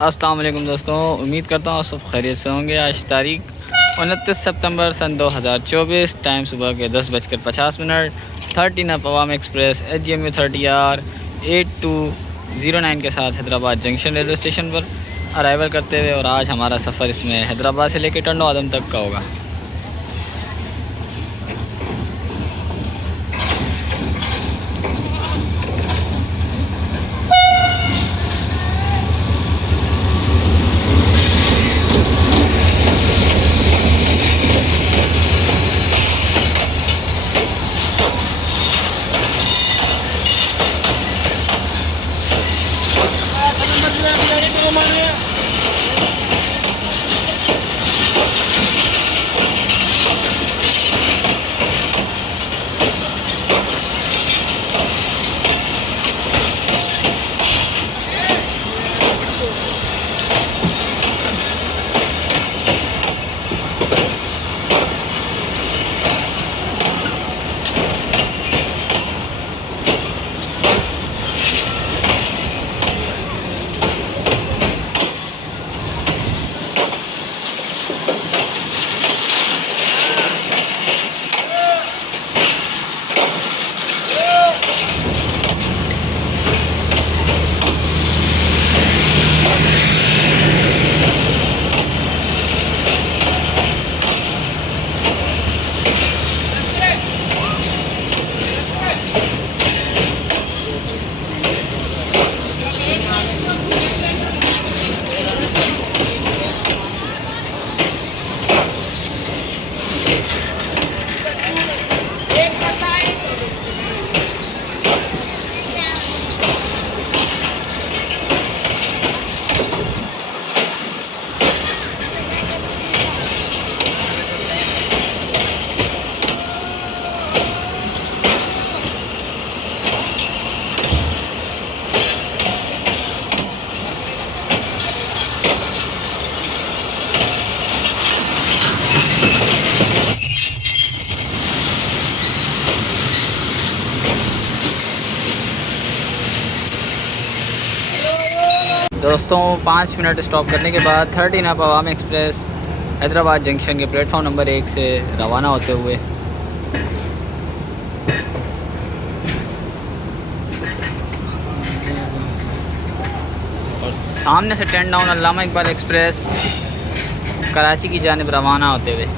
अस्सलाम वालेकुम दोस्तों, उम्मीद करता हूँ सब खैरियत से होंगे। आज तारीख 29 सितंबर सन 2024, टाइम सुबह के 10:50। 13 अप अवाम एक्सप्रेस HGMU 30R 8209 के साथ हैदराबाद जंक्शन रेलवे स्टेशन पर अराइवल करते हुए, और आज हमारा सफ़र इसमें हैदराबाद से लेकर टंडोआदम तक का होगा। दोस्तों 5 मिनट स्टॉप करने के बाद 13 अप अवाम एक्सप्रेस हैदराबाद जंक्शन के प्लेटफॉर्म नंबर 1 से रवाना होते हुए और सामने से 10 डाउन अल्लामा इकबाल एक्सप्रेस कराची की जानिब रवाना होते हुए।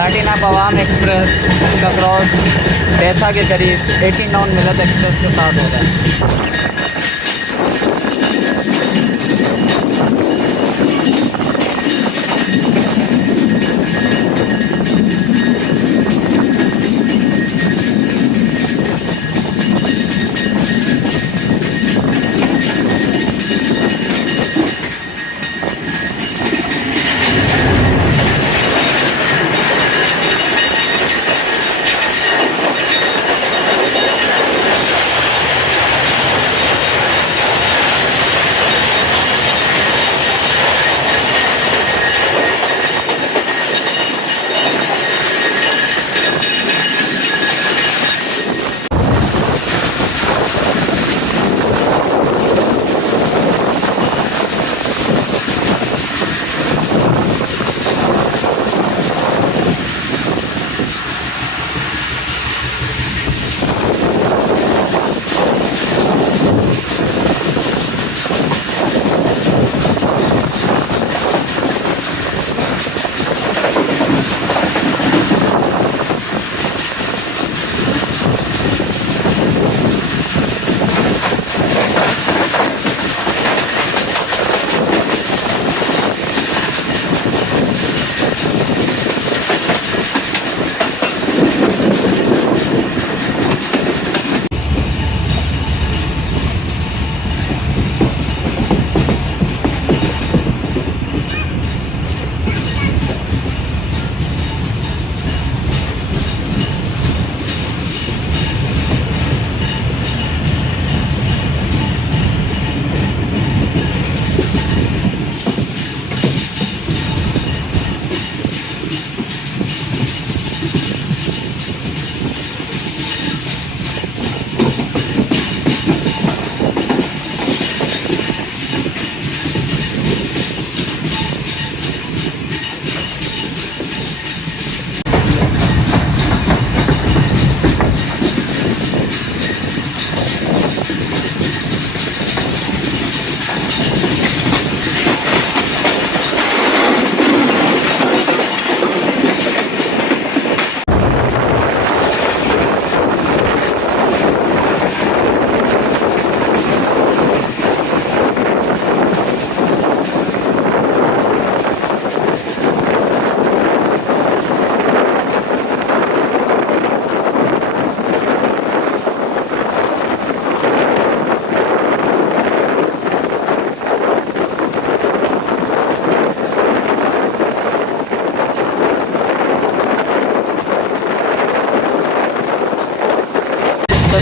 13 अवाम एक्सप्रेस का क्रॉस पैसा के करीब 18 डाउन मिलत एक्सप्रेस के साथ होता है।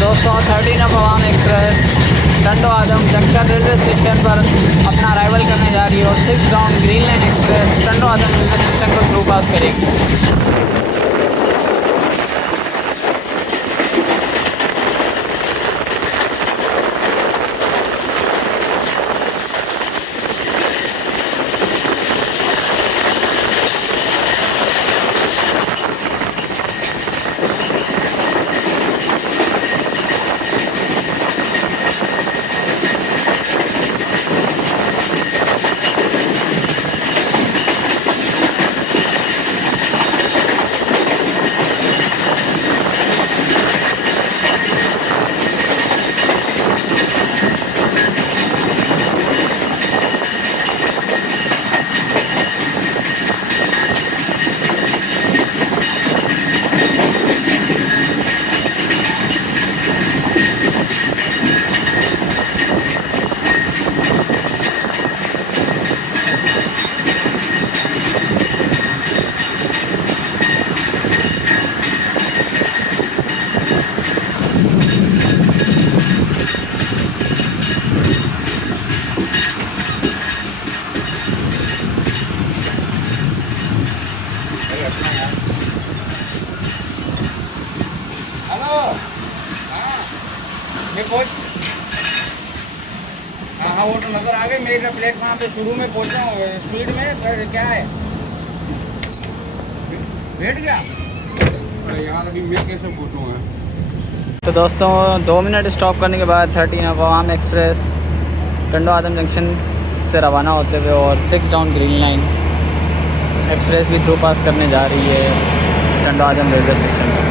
दोस्तों 13 Awam express Tando Adam junction railway station पर अपना अराइवल करने जा रही है और 6 down green line express Tando Adam railway station को थ्रू पास करेगी। हाँ वो तो नजर आ गई मेरी प्लेटफॉर्म पे शुरू में पहुंचा हूँ स्पीड में क्या है बैठ गया अरे यार अभी मैं कैसे पहुँचूँगा। तो दोस्तों 2 मिनट स्टॉप करने के बाद 13 अवाम एक्सप्रेस टंडोआदम जंक्शन से रवाना होते हुए और 6 डाउन ग्रीन लाइन एक्सप्रेस भी थ्रू पास करने जा रही है। टंडोआदम रेलवे स्टेशन।